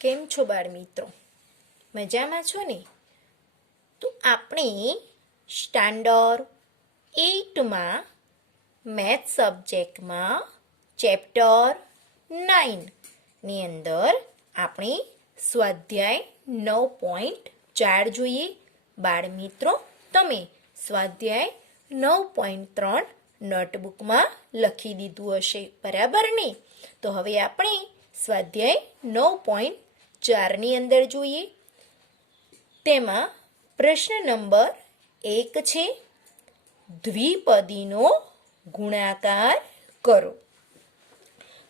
કેમ છો બાળ મિત્રો? મજામાં છો ને? તો આપણે સ્ટાન્ડર્ડ 8માં મેથ સબ્જેક્ટમાં ચેપ્ટર 9ની અંદર આપણે સ્વાધ્યાય 9.4 જોઈએ. બાળ મિત્રો, તમે સ્વાધ્યાય 9.3 નોટબુકમાં લખી દીધું હશે, બરાબર ને? તો હવે આપણે સ્વાધ્યાય 9.4ની અંદર જોઈએ. તેમાં પ્રશ્ન નંબર 1 છે, દ્વિપદીનો ગુણાકાર કરો.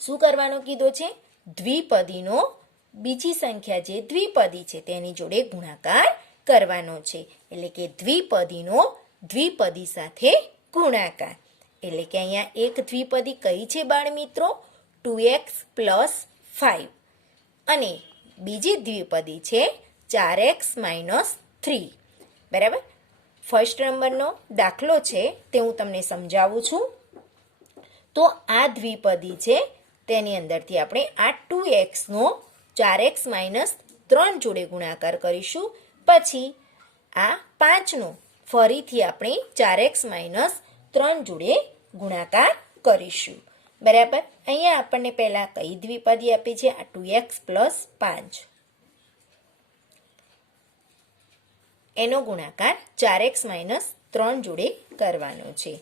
શું કરવાનો કીધો છે? દ્વિપદીનો બીજી સંખ્યા જે દ્વિપદી છે તેની જોડે ગુણાકાર કરવાનો છે. એટલે કે દ્વિપદીનો દ્વિપદી સાથે ગુણાકાર. એટલે કે અહીંયા એક દ્વિપદી કઈ છે બાળ મિત્રો? 2x + 5 અને બીજી દ્વિપદી છે 4x - 3. બરાબર? ફર્સ્ટ નંબરનો દાખલો છે તે હું તમને સમજાવું છું. તો આ દ્વિપદી છે તેની અંદરથી આપણે આ 2xનો 4x - 3 જોડે ગુણાકાર કરીશું. પછી આ 5નો ફરીથી આપણે 4x - 3 જોડે ગુણાકાર કરીશું. બરાબર? અહીંયા આપણને પહેલા કઈ દ્વિપદી આપી છે? આ 2x + 5 એનો ગુણાકાર 4x - 3 જોડે કરવાનો છે.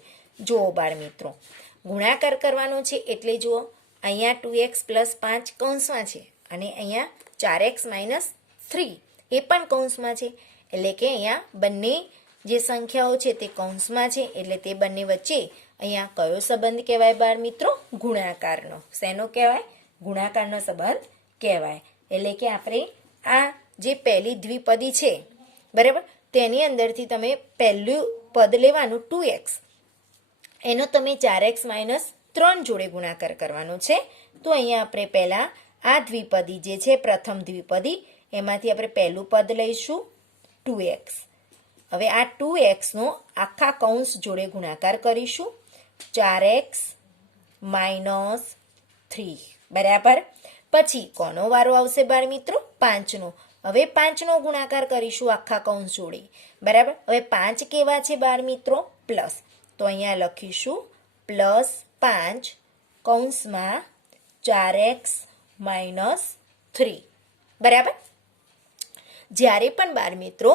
જુઓ બાળ મિત્રો, ગુણાકાર કરવાનો છે એટલે જુઓ, અહીંયા 2x + 5 કૌંસમાં છે અને અહીંયા 4x - 3 એ પણ કૌંસમાં છે. એટલે કે અહીંયા બંને જે સંખ્યાઓ છે તે કૌંસમાં છે, એટલે તે બંને વચ્ચે અહીંયા કયો સંબંધ કહેવાય બાળ મિત્રો? ગુણાકારનો. શેનો કહેવાય? ગુણાકારનો સંબંધ કહેવાય. એટલે કે આપણે આ જે પહેલી દ્વિપદી છે, બરાબર, તેની અંદરથી તમે પહેલું પદ લેવાનું 2x, એનો તમે 4x - 3 જોડે ગુણાકાર કરવાનો છે. તો અહીંયા આપણે પહેલાં આ દ્વિપદી જે છે પ્રથમ દ્વિપદી, એમાંથી આપણે પહેલું પદ લઈશું 2x. હવે આ 2xનો આખા કૌંસ જોડે ગુણાકાર કરીશું 4x - 3. બરાબર? પછી કોનો વારો આવશે બાળ મિત્રો? 5નો. હવે 5નો ગુણાકાર કરીશું આખા કૌંસ જોડે. બરાબર? હવે 5 કેવા છે બાળ મિત્રો? પ્લસ. તો અહીંયા લખીશું +5 કૌંસમાં 4x - 3. બરાબર? જ્યારે પણ બાળ મિત્રો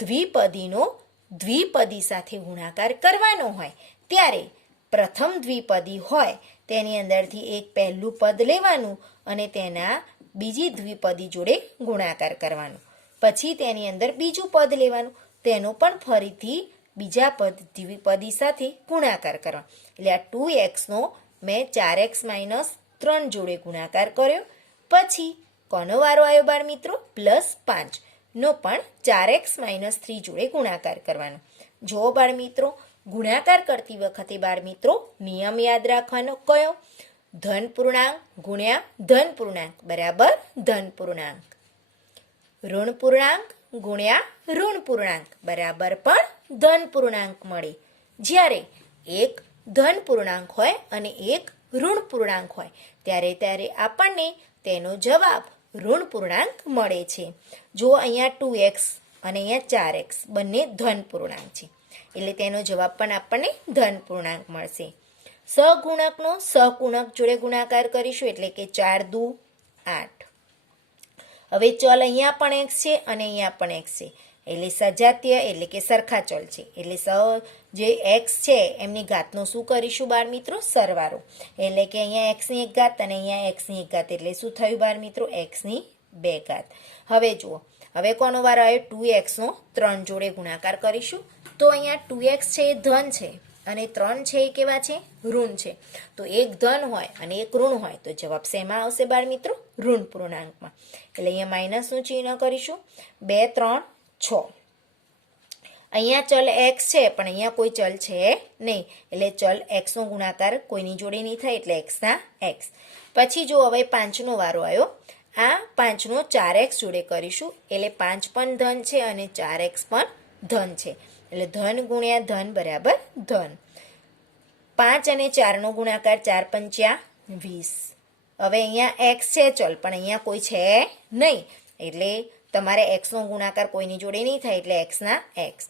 દ્વિપદીનો દ્વિપદી સાથે ગુણાકાર કરવાનો હોય ત્યારે પ્રથમ દ્વિપદી હોય તેની અંદરથી એક પહેલું પદ લેવાનું અને તેના બીજી દ્વિપદી જોડે ગુણાકાર કરવાનો. પછી તેની અંદર બીજું પદ લેવાનું, તેનો પણ ફરીથી બીજા દ્વિપદી સાથે ગુણાકાર કરવાનો. એટલે આ 2xનો મેં 4x - 3 જોડે ગુણાકાર કર્યો. પછી કોનો વારો આવ્યો બાળ મિત્રો? +5 નો પણ 4x - 3 જોડે ગુણાકાર કરવાનો. જો બાળ મિત્રો, ગુણાકાર કરતી વખતે બાળ મિત્રો નિયમ યાદ રાખવાનો કયો? ધન પૂર્ણાંક ગુણ્યા ધન પૂર્ણાંક બરાબર ધન પૂર્ણાંક. ઋણ પૂર્ણાંક ગુણ્યા ઋણ પૂર્ણાંક બરાબર પણ ધન પૂર્ણાંક મળે. જ્યારે એક ધન પૂર્ણાંક હોય અને એક ઋણ પૂર્ણાંક હોય ત્યારે આપણને તેનો જવાબ ઋણ પૂર્ણાંક મળે છે. જો અહીંયા 2x અને અહીંયા 4x બંને ધન પૂર્ણાંક છે, એટલે તેનો જવાબ પણ આપણને ધન પૂર્ણાંક મળશે. સહગુણકનો સહગુણક જોડે ગુણાકાર કરીશું, એટલે કે 4 × 2 = 8. હવે ચલ અહીંયા પણ x છે અને અહીંયા પણ x છે, એટલે સજાતીય એટલે કે સરખા ચલ છે, એટલે જે x છે એમની ઘાતનો શું કરીશું બાળ મિત્રો? સરવાળો. એટલે કે અહીંયા x ની 1 ઘાત અને અહીંયા x ની 1 ઘાત, એટલે શું થયું બાળ મિત્રો? x ની 2 ઘાત. હવે જુઓ, હવે કોનો વારો આવ્યો? 2xનો 3 જોડે ગુણાકાર કરીશું. તો અહીંયા 2x છે એ ધન છે અને 3 છે એ કેવા છે? ઋણ છે. તો એક ધન હોય અને એક ઋણ હોય તો જવાબ શેમાં આવશે બાળ મિત્રો? ઋણ પૂર્ણાંકમાં. એટલે અહીંયા માઇનસનું ચિહ્ન કરીશું. 2 3 6. અહીંયા ચલ x છે પણ અહીંયા કોઈ ચલ છે નહીં, એટલે ચલ xનો ગુણાકાર કોઈની જોડે નહીં થાય, એટલે x ના x. પછી જો હવે 5નો વારો આવ્યો. આ 5નો 4x જોડે કરીશું, એટલે 5 પણ ધન છે અને 4x પણ ધન છે, એટલે ધન ગુણ્યા ધન બરાબર ધન. 5 અને 4નો ગુણાકાર 4 × 5 = 20. હવે અહીંયા એક્સ છે ચલ, પણ અહીંયા કોઈ છે નહીં, એટલે તમારે એક્સનો ગુણાકાર કોઈની જોડે નહીં થાય, એટલે એક્સના એક્સ.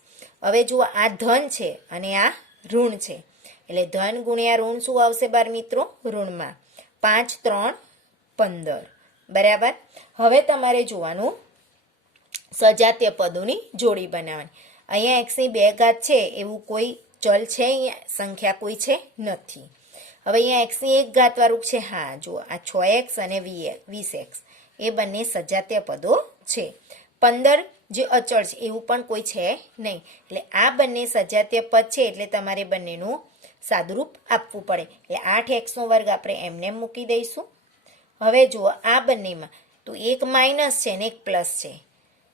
હવે જુઓ, આ ધન છે અને આ ઋણ છે, એટલે ધન ગુણ્યા ઋણ શું આવશે બાર મિત્રો? ઋણમાં. 5 3 15. બરાબર. હવે તમારે જોવાનું સજાતીય પદોની જોડી બનાવવાની. અહીંયા એક્સની 2 ઘાત છે એવું કોઈ ચલ છે, અહીંયા સંખ્યા કોઈ છે નથી. હવે અહીંયા એક્સની 1 ઘાતવાળું છે, હા જુઓ આ 6x અને 20x એ બંને સજાતીય પદો છે. 15 જે અચળ છે એવું પણ કોઈ છે નહીં, એટલે આ બંને સજાતીય પદ છે, એટલે તમારે બંનેનું સાદુરૂપ આપવું પડે. એટલે 8x² આપણે એમને મૂકી દઈશું. હવે જુઓ આ બંનેમાં તો એક માઇનસ છે ને એક પ્લસ છે,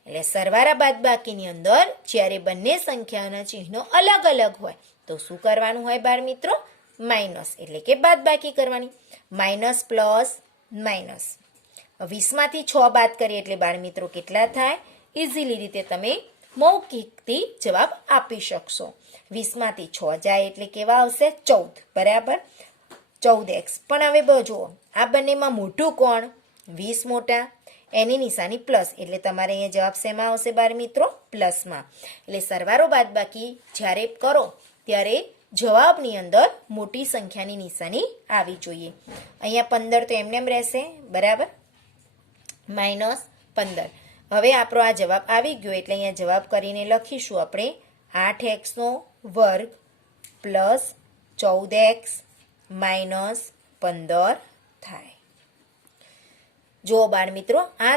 એટલે સરવાળા બાદબાકીની અંદર જ્યારે બંને સંખ્યાના ચિહ્નો અલગ અલગ હોય તો શું કરવાનું હોય બાળ મિત્રો? માઇનસ, એટલે કે બાદબાકી કરવાની. Minus plus minus. 20માંથી 6 બાદ કરીએ એટલે બાળ મિત્રો કેટલા થાય? ઇઝીલી રીતે તમે મૌખિકથી જવાબ આપી શકશો. 20માંથી 6 જાય એટલે કેવા આવશે? 14. બરાબર, 14x. પણ હવે જુઓ આ બંનેમાં મોટું કોણ? 20 મોટા, એની નિશાની પ્લસ, એટલે તમારે અહીંયા જવાબ શેમાં આવશે બાળ મિત્રો? પ્લસમાં. એટલે સરવાળો બાદબાકી જ્યારે કરો ત્યારે જવાબની અંદર મોટી સંખ્યાની નિશાની આવી જોઈએ. અહીંયા 15 તો એમને એમ રહેશે. બરાબર, -15. હવે આપણો આ જવાબ આવી ગયો, એટલે અહીંયા જવાબ કરીને લખીશું આપણે 8x² પ્લસ 14x -15 થાય. જો બાળ મિત્રો, આ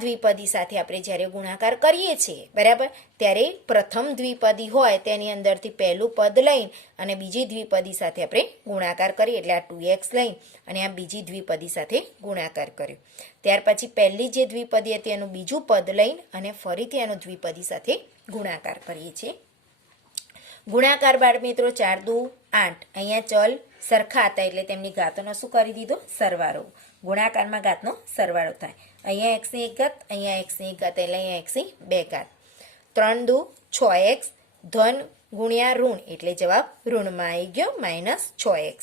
દ્વિપદી સાથે આપણે જ્યારે ગુણાકાર કરીએ છીએ, બરાબર, ત્યારે પ્રથમ દ્વિપદી હોય તેની અંદરથી પહેલું પદ લઈને અને બીજી દ્વિપદી સાથે આપણે ગુણાકાર કરીએ, એટલે આ 2x લઈને અને આ બીજી દ્વિપદી સાથે ગુણાકાર કર્યો. ત્યાર પછી પહેલી જે દ્વિપદી હતી એનું બીજું પદ લઈને અને ફરીથી એનો દ્વિપદી સાથે ગુણાકાર કરીએ છીએ. ગુણાકાર બાળ મિત્રો 4 દુ 8. અહીંયા ચલ સરખા હતા એટલે તેમની ઘાતોનો શું કરી દીધો? સરવાળો. ગુણાકારમાં ઘાતનો સરવાળો થાય. અહીંયા એક્સની 1 ઘાત, અહીંયા એક્સની 1 ઘાત, એટલે અહીંયા એક્સની 2 ઘાત. 3 દુ 6x. ધન ગુણ્યા ઋણ એટલે જવાબ ઋણમાં આવી ગયો, -6x.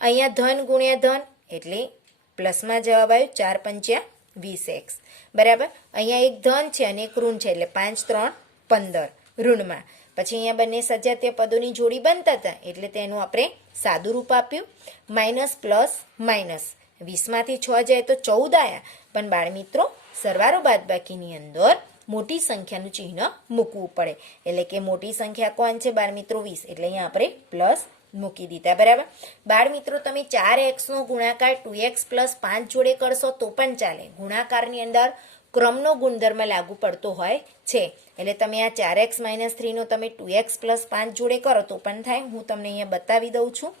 અહીંયા ધન ગુણ્યા ધન એટલે પ્લસમાં જવાબ આવ્યો, 4 5 20x. બરાબર, અહીંયા એક ધન છે અને એક ઋણ છે, એટલે 5 3 15 ઋણમાં. પછી અહીંયા બંને સજાતીય પદોની જોડી બનતા હતા, એટલે તેનું આપણે સાદું રૂપ આપ્યું. Minus plus minus. 20માંથી 6 જાય તો 14 આવ્યા, પણ બાળ મિત્રો સરવાળો બાદબાકીની અંદર મોટી સંખ્યાનું ચિહ્ન મૂકવું પડે, એટલે કે મોટી સંખ્યા કોણ છે બાળ મિત્રો? 20, એટલે અહીંયા આપણે પ્લસ મૂકી દીધા. બરાબર, બાળ મિત્રો તમે 4xનો ગુણાકાર 2x + 5 જોડે કરશો તો પણ ચાલે. ગુણાકારની અંદર ક્રમનો ગુણધર્મ લાગુ પડતો હોય છે, એટલે તમે આ 4x - 3નો તમે 2x + 5 જોડે કરો તો પણ થાય. હું તમને અહીંયા બતાવી દઉં છું.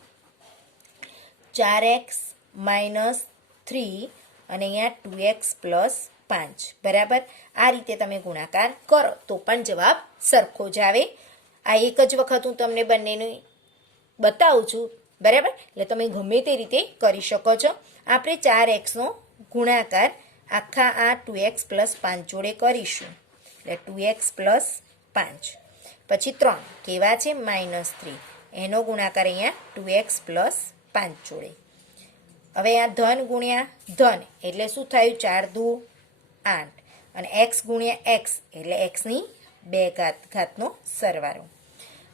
4x - 3 અને અહીંયા 2x + 5. બરાબર, આ રીતે તમે ગુણાકાર કરો તો પણ જવાબ સરખો જ આવે. આ એક જ વખત હું તમને બંનેનું બતાવું છું. બરાબર, એટલે તમે ગમે તે રીતે કરી શકો છો. આપણે 4xનો ગુણાકાર આખા આ 2x + 5 જોડે કરીશું, એટલે 2x + 5. પછી 3 કેવા છે? -3. એનો ગુણાકાર અહીંયા 2x + 5 જોડે. હવે આ ધન ગુણ્યા ધન એટલે શું થયું? 4 દુ 8 અને x ગુણ્યા x એટલે xની 2 ઘાતનો સરવાળો.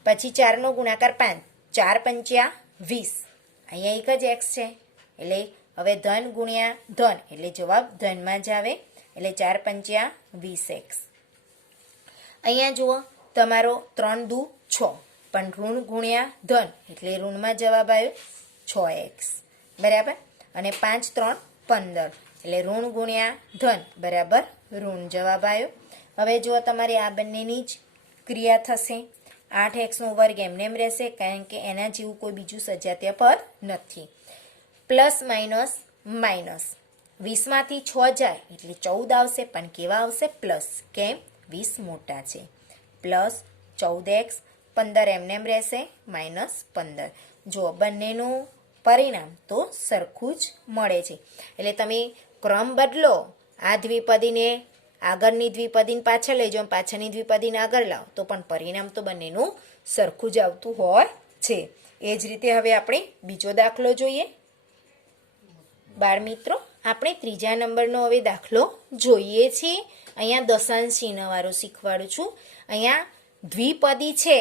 પછી 4નો ગુણાકાર 5, 4 5 20. અહીંયા એક જ x છે, એટલે હવે ધન ગુણ્યા ધન એટલે જવાબ ધનમાં જ આવે, એટલે 4 5 20x. અહીંયા જુઓ તમારો 3 દુ 6, પણ ઋણ ગુણ્યા ધન એટલે ઋણમાં જવાબ આવ્યો 6x. બરાબર, અને 5 3 15 એટલે ઋણ ગુણ્યા ધન બરાબર ઋણ જવાબ આવ્યો. હવે જુઓ તમારે આ બંનેની જ ક્રિયા થશે. 8x² એમને એમ રહેશે, કારણ કે એના જેવું કોઈ બીજું સજાતીય પદ નથી. Plus minus minus. 20માંથી 6 જાય એટલે 14 આવશે, પણ કેવા આવશે? પ્લસ. કેમ? 20 મોટા છે. Plus 14x. 15 એમને એમ રહેશે, -15. જો બંનેનું પરિણામ તો સરખું જ મળે છે, એટલે તમે ક્રમ બદલો. આ દ્વિપદીને આગળની દ્વિપદીને પાછળ લઈ જાઓ, પાછળની દ્વિપદીને આગળ લાવો તો પણ પરિણામ તો બંનેનું સરખું જ આવતું હોય છે. એ જ રીતે હવે આપણે બીજો દાખલો જોઈએ. બાળ મિત્રો આપણે ત્રીજા નંબરનો હવે દાખલો જોઈએ છીએ. અહીંયા દશાંશ ચિહ્નવાળો શીખવાડું છું. અહીંયા દ્વિપદી છે.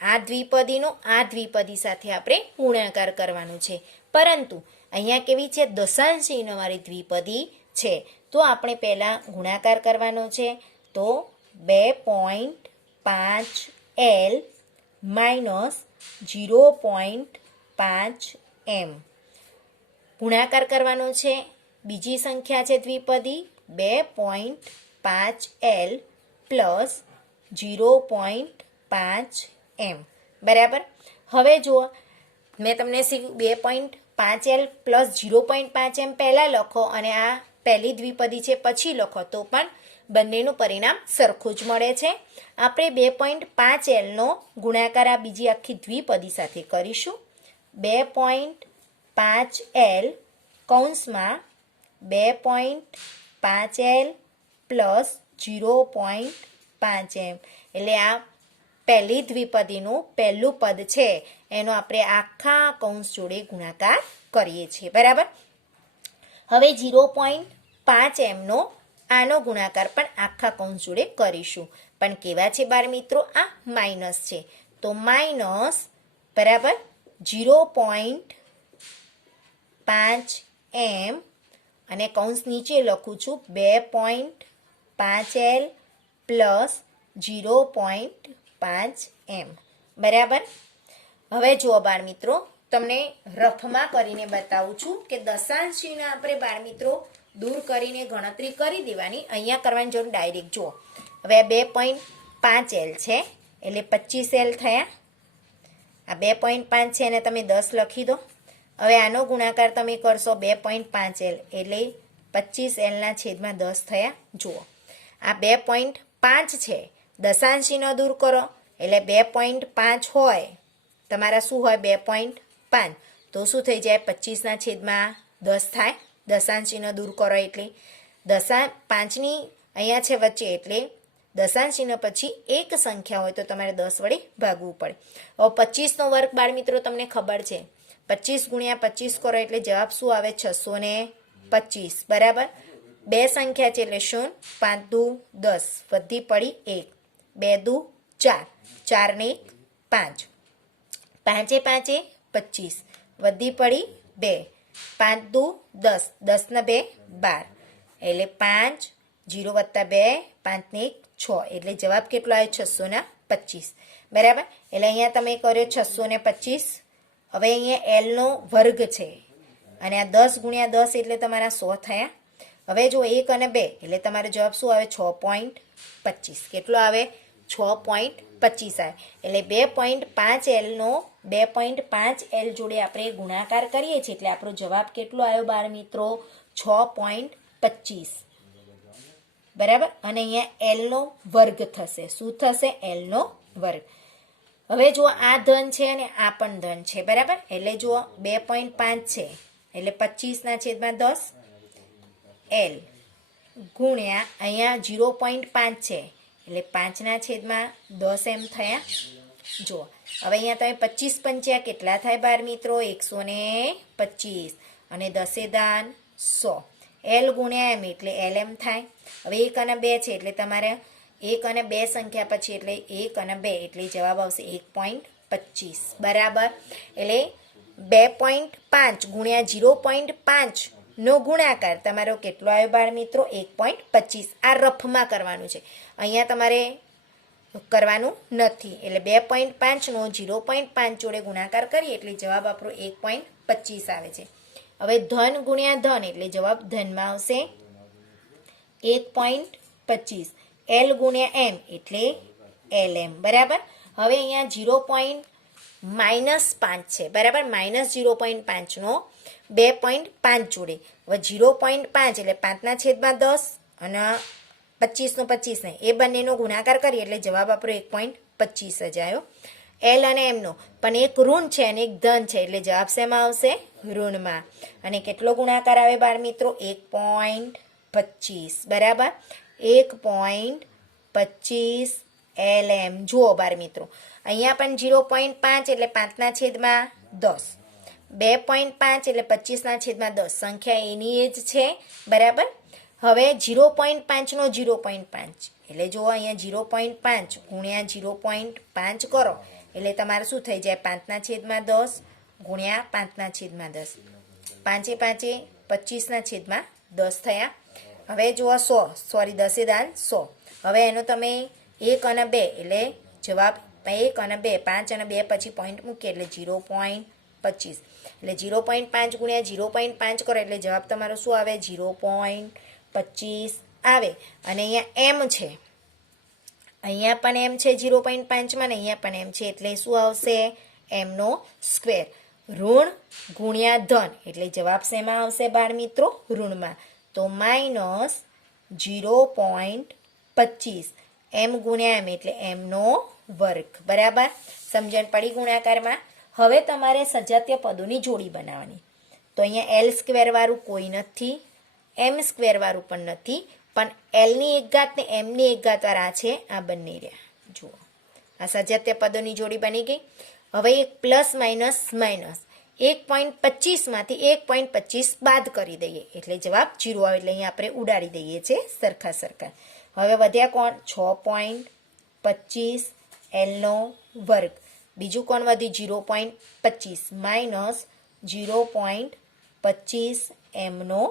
આ દ્વિપદીનો આ દ્વિપદી સાથે આપણે ગુણાકાર કરવાનો છે, પરંતુ અહીંયા કેવી છે? દશાંશ ચિહ્નવાળી દ્વિપદી છે. તો આપણે પહેલાં ગુણાકાર કરવાનો છે. તો 2.5L માઇનસ 0.5M ગુણાકાર કરવાનો છે. બીજી સંખ્યા છે દ્વિપદી 2.5L પ્લસ 0.5M. બરાબર. હવે જુઓ, મેં તમને શીખ્યું 2.5L પ્લસ 0.5M પહેલાં લખો અને આ પહેલી દ્વિપદી છે પછી લખો તો પણ બંનેનું પરિણામ સરખું જ મળે છે. આપણે 2.5Lનો ગુણાકાર આ બીજી આખી દ્વિપદી સાથે કરીશું. 2.5L કૌંસમાં 2.5L પ્લસ 0.5M એટલે આ પહેલી દ્વિપદીનું પહેલું પદ છે એનો આપણે આખા કૌંસ જોડે ગુણાકાર કરીએ છીએ. બરાબર. હવે 0.5Mનો આનો ગુણાકાર પણ આખા કૌંસ જોડે કરીશું. પણ કેવા છે બાળ મિત્રો? આ માઇનસ છે. તો માઇનસ બરાબર 0.5M અને કૌંસ નીચે લખું છું 2.5L પ્લસ 0.5M. બરાબર. હવે જુઓ બાળ મિત્રો, તમને રફમાં કરીને બતાવું છું કે દશાંશ ચિહ્ન આપણે બાળ મિત્રો દૂર કરીને ગણતરી કરી દેવાની. અહીંયા કરવાની જરૂર ડાયરેક્ટ જુઓ. હવે આ 2.5L છે એટલે 25L થયા. આ 2.5 છે અને તમે 10 લખી દો. હવે આનો ગુણાકાર તમે કરશો 2.5L એટલે 25Lના છેદમાં 10 થયા. જુઓ, આ 2.5 છે, દશાંશ ચિહ્ન દૂર કરો એટલે 2.5 હોય તમારા શું હોય? 2.5 તો શું થઈ જાય? 25ના છેદમાં 10 થાય. દશાંશ ચિહ્ન દૂર કરો એટલે 5ની અહીંયા છે વચ્ચે એટલે દશાંશ ચિહ્ન પછી એક સંખ્યા હોય તો તમારે 10 વડે ભાગવું પડે. હવે 25નો વર્ગ બાળ મિત્રો તમને ખબર છે. 25 ગુણ્યા 25 કરો એટલે જવાબ શું આવે? 625. બરાબર. બે સંખ્યા છે એટલે 0, 5 દુ 10, વધી પડી 1, 2 દુ 4, 4 ને 1 5, 5 5 25, વધી પડી 2, 5 દુ 10, 10 ને 2 12 એટલે 5, 0 વત્તા 2, 5 ને 1 6 એટલે જવાબ કેટલો આવે? 625. બરાબર. એટલે અહીંયા તમે કર્યો 625. હવે અહીંયા Lનો વર્ગ છે અને આ 10 ગુણ્યા 10 એટલે તમારા 100 થયા. હવે જો 1 અને 2 એટલે તમારો જવાબ શું આવે? 6.25. કેટલો આવે? 6.25 આવે. એટલે 2.5Lનો 2.5L જોડે આપણે ગુણાકાર કરીએ છીએ એટલે આપણો જવાબ કેટલો આવ્યો બાળ મિત્રો? 6.25. બરાબર. અને અહીંયા Lનો વર્ગ થશે. શું થશે? Lનો વર્ગ. હવે જુઓ, આ ધન છે અને આ પણ ધન છે. બરાબર. એટલે જુઓ 2.5 છે એટલે 25ના છેદમાં 10 L ગુણ્યા અહીંયા 0.5 છે એટલે 5ના છેદમાં 10M થયા. જુઓ, હવે અહીંયા તમે 25 પંચ્યા કેટલા થાય બાળ મિત્રો? 125 અને 10 દાન 100. L ગુણ્યા M એટલે LM થાય. હવે 1 અને 2 છે એટલે તમારે 1 અને 2 સંખ્યા પછી એટલે 1 અને 2 એટલે જવાબ આવશે 1.25. બરાબર. એટલે 2.5 ગુણ્યા 0.5 નો ગુણાકાર તમારો કેટલો આવ્યો બાળ મિત્રો? 1.25. આ રફમાં કરવાનું છે, અહીંયા તમારે કરવાનું નથી. એટલે 2.5નો 0.5 જોડે ગુણાકાર કરીએ એટલે જવાબ આપણો 1.25 આવે છે. હવે ધન ગુણ્યા ધન એટલે જવાબ ધનમાં આવશે 1.25. L ગુણ્યા M એટલે LM. બરાબર. હવે અહીંયા 0.5 છે. બરાબર. માઇનસ 0.5નો 2.5 જોડે હવે 0.5 એટલે 5ના છેદમાં 10 અને 25નો 25 ને એ બંનેનો ગુણાકાર કરીએ એટલે જવાબ આપણો 1.25 જ આવ્યો. L અને Mનો પણ એક ઋણ છે અને એક ધન છે એટલે જવાબ શેમાં આવશે? ઋણમાં. અને કેટલો ગુણાકાર આવે બાળ મિત્રો? 1.25. બરાબર. 1.25 LM. જુઓ બાળ મિત્રો, અહીંયા પણ 0.5 એટલે 5ના છેદમાં 10. 2.5 એટલે 25/10 સંખ્યા એની એ જ છે, બરાબર. હવે 0.5 નો 0.5 એટલે જો અહીંયા 0.5 ગુણ્યા 0.5 કરો એટલે તમારે શું થઈ જાય? 5/10 ગુણ્યા 5/10. 5 5 25/10 થયા. હવે જુઓ 100, સોરી 10 દાન 100. હવે એનો તમે 1 અને 2 એટલે જવાબ 1 અને 2, 5 અને 2 પછી પોઈન્ટ મૂકીએ એટલે 0.25 એટલે 0.5 ગુણ્યા 0.5 કરો એટલે જવાબ તમારો શું આવે? 0.25 આવે. અને અહીંયા એમ છે, અહીંયા પણ એમ છે 0.5માં ને અહીંયા પણ એમ છે એટલે શું આવશે? એમનો સ્ક્વેર. ઋણ ગુણ્યા ધન એટલે જવાબ શેમાં આવશે બાળ મિત્રો? ઋણમાં. તો -0.25 એમ ગુણ્યા એમ એટલે એમનો વર્ગ, બરાબર. સમજણ પડી ગુણાકારમાં? હવે તમારે સજાતીય પદોની જોડી બનાવવાની. તો અહીંયા એલ સ્ક્વેર વાળું કોઈ નથી, એમ સ્ક્વેર વાળું પણ નથી, પણ એલની એક ઘાત ને એમની એક ઘાત વાળા છે, આ બંને રહ્યા. જુઓ આ સજાતીય પદોની જોડી બની ગઈ. હવે એક પ્લસ માઇનસ માઇનસ 1.25 માંથી 1.25 બાદ કરી દઈએ એટલે જવાબ 0 આવે. એટલે અહીંયા આપણે ઉડાડી દઈએ છીએ સરખા સરખા. હવે વધ્યા કોણ? 6.25 એલનો વર્ગ. બીજું કોણ વધ્યું? 0.25 માઇનસ 0.25 એમનો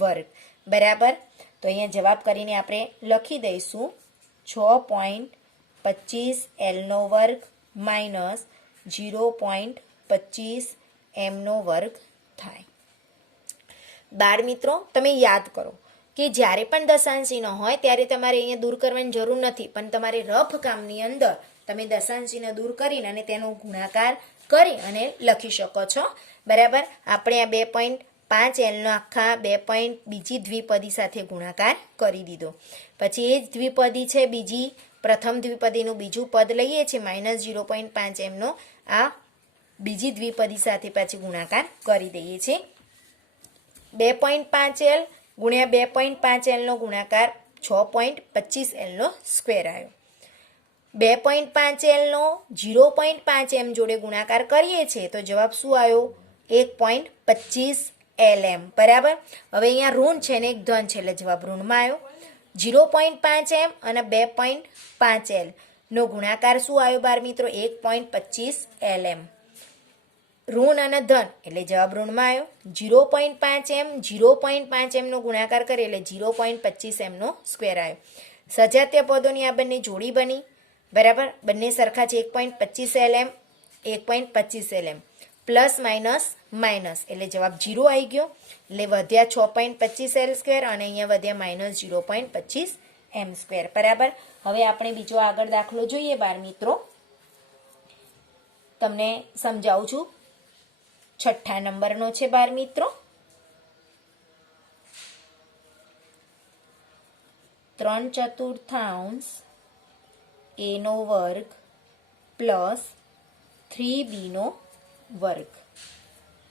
વર્ગ, બરાબર. તો અહીંયા જવાબ કરીને આપણે લખી દઈશું 6.25 એલનો વર્ગ માઇનસ 0.25 એમનો વર્ગ થાય. બાળ મિત્રો તમે યાદ કરો કે જ્યારે પણ દશાંશ ચિહ્ન હોય ત્યારે તમારે અહીંયા દૂર કરવાની જરૂર નથી, પણ તમારે રફ કામની અંદર તમે દશાંશ ચિહ્ન દૂર કરીને અને તેનો ગુણાકાર કરી અને લખી શકો છો, બરાબર. આપણે આ 2.5 એલનો આખા 2 બીજી દ્વિપદી સાથે ગુણાકાર કરી દીધો. પછી એ જ દ્વિપદી છે બીજી, પ્રથમ દ્વિપદીનું બીજું પદ લઈએ છીએ -0.5 એમનો, આ બીજી દ્વિપદી સાથે પાછી ગુણાકાર કરી દઈએ છીએ. 2.5 એલ ગુણ્યા 2.5 એલનો ગુણાકાર 6.25 એલનો સ્ક્વેર આવ્યો. 2.5 એલનો 0.5 એમ જોડે ગુણાકાર કરીએ છીએ તો જવાબ શું આવ્યો? 1.25 LM, બરાબર. હવે અહીંયા ઋણ છે ને એક ધન છે એટલે જવાબ ઋણમાં આવ્યો. 0.5 એમ અને 2.5 એલ નો ગુણાકાર શું આવ્યો બાળ મિત્રો? 1.25 LM. ઋણ અને ધન એટલે જવાબ ઋણમાં આવ્યો. 0.5 એમ 0.5 એમનો ગુણાકાર કરીએ એટલે 0.25 એમનો સ્ક્વેર આવ્યો. સજાતીય પદોની આ બંને જોડી બની, બરાબર. બંને સરખા છે. 1.25 LM 1.25 LM plus minus minus એટલે જવાબ 0 આવી ગયો. એટલે વધ્યા 6.25 L સ્ક્વેર અને અહીંયા વધ્યા -0.25 M સ્ક્વેર, બરાબર. હવે આપણે બીજો આગળ દાખલો જોઈએ બાળ મિત્રો, તમને સમજાવું છું. 6થા નંબરનો છે બાળ મિત્રો. 3/4 a નો વર્ગ પ્લસ 3b નો વર્ગ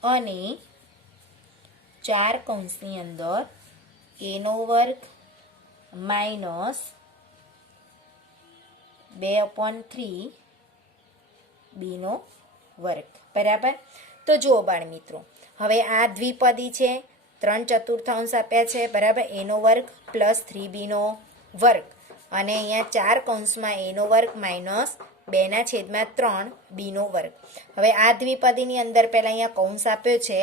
અને 4 કૌંસની અંદર a નો વર્ગ માઇનસ 2/3 b નો વર્ગ, બરાબર. તો જુઓ બાળ મિત્રો, હવે આ દ્વિપદી છે, 3/4 આપ્યા છે, બરાબર. a નો વર્ગ પ્લસ 3b નો વર્ગ અને અહીંયા 4 કૌંસમાં a નો વર્ગ માઇનસ 2/3 b નો વર્ગ. હવે આ દ્વિપદીની અંદર પહેલા અહીંયા કૌંસ આપ્યો છે,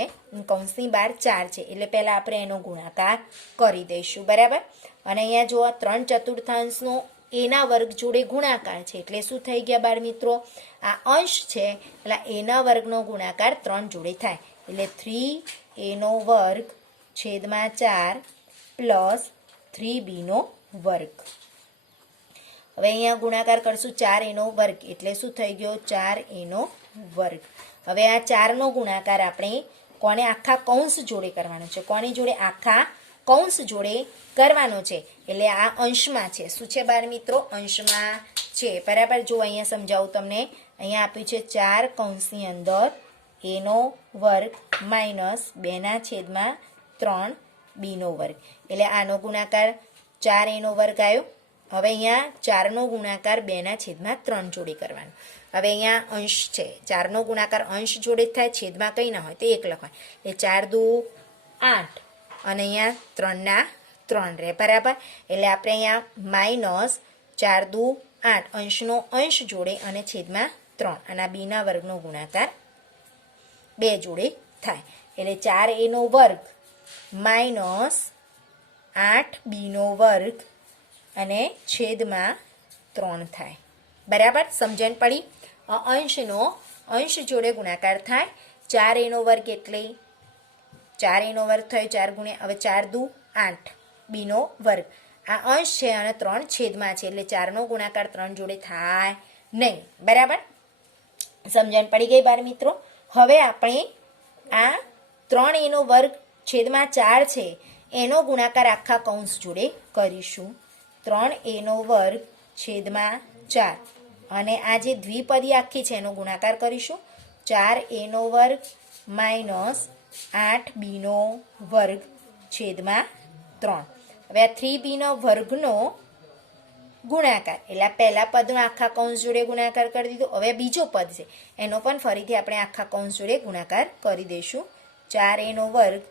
કૌંસની બહાર 4 છે એટલે પહેલા આપણે એનો ગુણાકાર કરી દઈશું, બરાબર. અને અહીંયા જુઓ 3/4 એના વર્ગ જોડે ગુણાકાર છે એટલે શું થઈ ગયા બાળ મિત્રો? આ અંશ છે એટલે એના વર્ગનો ગુણાકાર 3 જોડે થાય એટલે 3a નો વર્ગ છેદમાં 4 પ્લસ 3b નો વર્ગ. હવે અહીંયા ગુણાકાર કરશું 4a નો વર્ગ એટલે શું થઈ ગયો? 4a નો વર્ગ. હવે આ 4 નો ગુણાકાર આપણે કોને? આખા કૌંસ જોડે કરવાનો છે. કોની જોડે? આખા કૌંસ જોડે કરવાનો છે એટલે આ અંશમાં છે. શું છે બાળ મિત્રો? અંશમાં છે, બરાબર. જો અહીંયા સમજાવું તમને, અહીંયા આપ્યું છે 4 કૌંસની અંદર a નો વર્ગ માઇનસ 2/3 b નો વર્ગ એટલે આનો ગુણાકાર 4a નો વર્ગ આવ્યો હવે અહીંયા 4નો ગુણાકાર 2ના છેદમાં 3 જોડે કરવાનો. હવે અહીંયા અંશ છે, 4નો ગુણાકાર અંશ જોડે જ થાય, છેદમાં કંઈ ના હોય તો 1 લખવાય. એટલે 4 દુ 8 અને અહીંયા 3ના 3 રહે, બરાબર. એટલે આપણે અહીંયા માઇનસ 4 દુ 8 અંશનો અંશ જોડે અને છેદમાં 3 અને આ બીના વર્ગનો ગુણાકાર 2 જોડે થાય. એટલે 4a નો વર્ગ માઇનસ 8b નો વર્ગ અને છેદમાં 3 થાય, બરાબર. સમજણ પડી? અંશનો અંશ જોડે ગુણાકાર થાય. 4a નો વર્ગ એટલે 4a નો વર્ગ થયો 4 ગુણ્યા, હવે 4 દુ 8 b નો વર્ગ, આ અંશ છે અને 3 છેદમાં છે એટલે 4નો ગુણાકાર 3 જોડે થાય નહીં, બરાબર. સમજણ પડી ગઈ બાળ મિત્રો? હવે આપણે આ 3a નો વર્ગ છેદમાં 4 છે એનો ગુણાકાર આખા કૌંસ જોડે કરીશું. 3a નો વર્ગ છેદમાં 4 અને આ જે દ્વિપદી આખી છે એનો ગુણાકાર કરીશું. 4a નો વર્ગ માઇનસ 8b નો વર્ગ છેદમાં 3. હવે આ 3b નો વર્ગનો ગુણાકાર એટલે આ પહેલા પદનો આખા કૌંસ જોડે ગુણાકાર કરી દીધો. હવે બીજો પદ છે એનો પણ ફરીથી આપણે આખા કૌંસ જોડે ગુણાકાર કરી દઈશું. 4a નો વર્ગ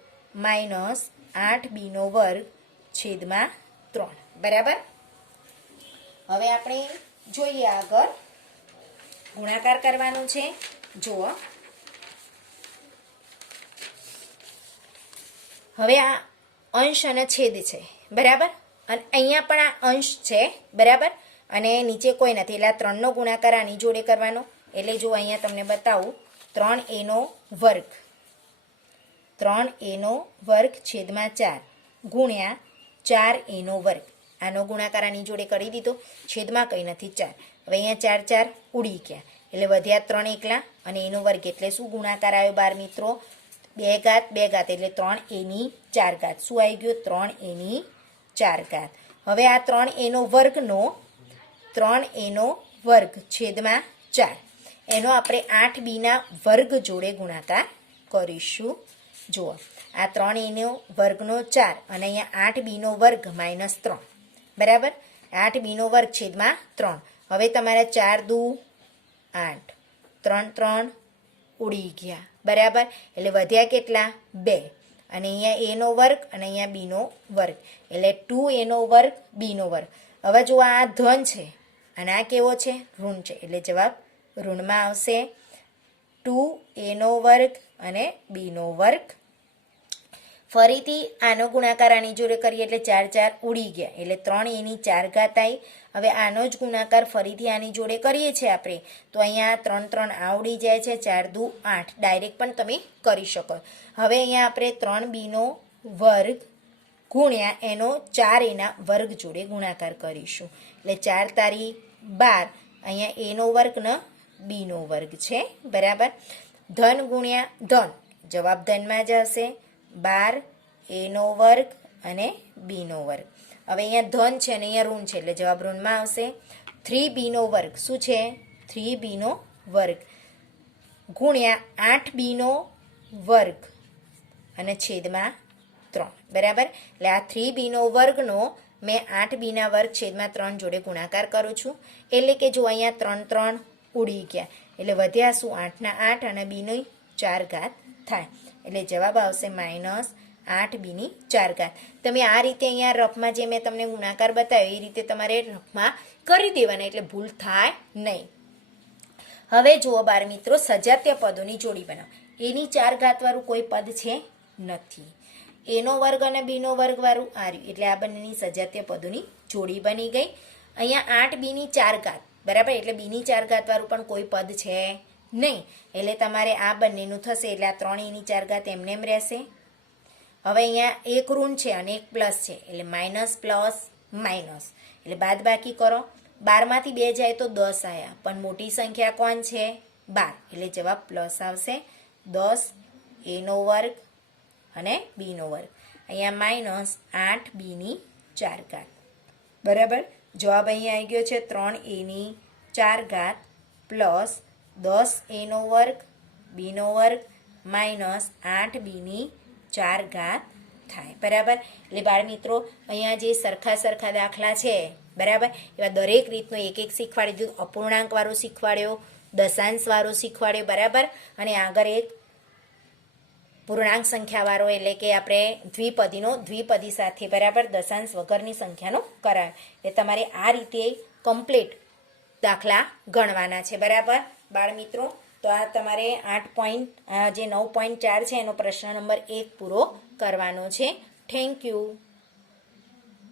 માઇનસ 8b નો વર્ગ છેદમાં 3, બરાબર. હવે આપણે જોઈએ આગળ ગુણાકાર કરવાનો છે. જુઓ, હવે આ અંશ અને છેદ છે, બરાબર. અને અહીંયા પણ આ અંશ છે, બરાબર, અને નીચે કોઈ નથી એટલે આ 3નો ગુણાકાર આની જોડે કરવાનો. એટલે જો અહીંયા તમને બતાવું, 3a નો વર્ગ 3a નો વર્ગ છેદમાં 4 ગુણ્યા 4a નો વર્ગ, આનો ગુણાકાર આની જોડે કરી દીધો, છેદમાં કંઈ નથી 4. હવે અહીંયા 4 4 ઉડી ગયા એટલે વધ્યા 3 એકલા અને એનો વર્ગ એટલે શું ગુણાકાર આવ્યો બાર મિત્રો? 2 ઘાત 2 ઘાત એટલે 3a ની 4 ઘાત. શું આવી ગયું? 3a ની 4 ઘાત. હવે આ 3a નો વર્ગનો 3a નો વર્ગ છેદમાં 4 એનો આપણે 8b ના વર્ગ જોડે ગુણાકાર કરીશું. જુઓ, આ 3a નો વર્ગનો 4 અને અહીંયા 8b નો વર્ગ માઇનસ 3, બરાબર. 8b નો વર્ગ છેદમાં 3. હવે તમારા 4 દુ 8, 3 3 ઉડી ગયા, બરાબર. એટલે વધ્યા કેટલા? 2 અને અહીંયા a નો વર્ગ અને અહીંયા b નો વર્ગ એટલે 2a નો વર્ગ b નો વર્ગ. હવે જો આ ધન છે અને આ કેવો છે? ઋણ છે એટલે જવાબ ઋણમાં આવશે. 2a નો વર્ગ અને b નો વર્ગ. ફરીથી આનો ગુણાકાર આની જોડે કરીએ એટલે 4 4 ઉડી ગયા એટલે 3a ની 4 ઘાત આવી. હવે આનો જ ગુણાકાર ફરીથી આની જોડે કરીએ છીએ આપણે તો અહીંયા 3 3 આ ઉડી જાય છે, 4 દુ 8 ડાયરેક્ટ પણ તમે કરી શકો. હવે અહીંયા આપણે 3b નો વર્ગ ગુણ્યા એનો 4a ના વર્ગ જોડે ગુણાકાર કરીશું એટલે 4 તારી 12, અહીંયા a નો વર્ગ ને b નો વર્ગ છે, બરાબર. ધન ગુણ્યા ધન, જવાબ ધનમાં જ હશે. 12a નો વર્ગ અને b નો વર્ગ. હવે અહીંયા ધન છે અને અહીંયા ઋણ છે એટલે જવાબ ઋણમાં આવશે. 3b નો વર્ગ શું છે? 3b નો વર્ગ ગુણ્યા 8b નો વર્ગ અને છેદમાં 3, બરાબર. એટલે આ 3b નો વર્ગનો મેં 8b ના વર્ગ છેદમાં 3 જોડે ગુણાકાર કરું છું. એટલે કે જો અહીંયા 3 3 ઉડી ગયા એટલે વધ્યા શું? 8 ના 8 અને b ની 4 ઘાત થાય એટલે જવાબ આવશે માઇનસ 8b ની 4 ઘાત. તમે આ રીતે અહીંયા રફમાં જે મેં તમને ગુણાકાર બતાવ્યો એ રીતે તમારે રફમાં કરી દેવાના એટલે ભૂલ થાય નહીં. હવે જુઓ બાળ મિત્રો, સજાતીય પદોની જોડી બનાવો. એની 4 ઘાત વાળું કોઈ પદ છે નથી. એનો વર્ગ અને b નો વર્ગ વાળું આ રહ્યું એટલે આ બંનેની સજાતીય પદોની જોડી બની ગઈ. અહીંયા 8b ની 4 ઘાત, બરાબર, એટલે b ની 4 ઘાત વાળું પણ કોઈ પદ છે નહીં એટલે તમારે આ બંનેનું થશે એટલે આ 3a ની 4 ઘાત એમને એમ રહેશે. હવે અહીંયા એક ઋણ છે અને એક પ્લસ છે એટલે માઇનસ પ્લસ માઇનસ એટલે બાદ બાકી કરો. 12 માંથી 2 જાય તો 10 આવ્યા પણ મોટી સંખ્યા કોણ છે? 12 એટલે જવાબ પ્લસ આવશે. 10a નો વર્ગ અને b નો વર્ગ, અહીંયા માઇનસ 8b ની 4 ઘાત, બરાબર. જવાબ અહીંયા આવી ગયો છે 3a ની 4 ઘાત પ્લસ 10a નો વર્ગ b નો વર્ગ માઇનસ 8b ની 4 ઘાત થાય. બરાબર. એટલે બાળ મિત્રો અહીંયા જે સરખા દાખલા છે બરાબર, એવા દરેક રીતનો એક એક શીખવાડી દીધું. અપૂર્ણાંક વાળો શીખવાડ્યો, દશાંશ વાળો શીખવાડ્યો બરાબર, અને આગળ એક પૂર્ણાંક સંખ્યાવાળો એટલે કે આપણે દ્વિપદી સાથે બરાબર દશાંશ વગરની સંખ્યાનો કરાય. એટલે તમારે આ રીતે કમ્પ્લીટ દાખલા ગણવાના છે બરાબર બાળ મિત્રો. તો આ તમારે 8 જે 9.4 છે એનો પ્રશ્ન નંબર 1 પૂરો કરવાનો છે. Thank you.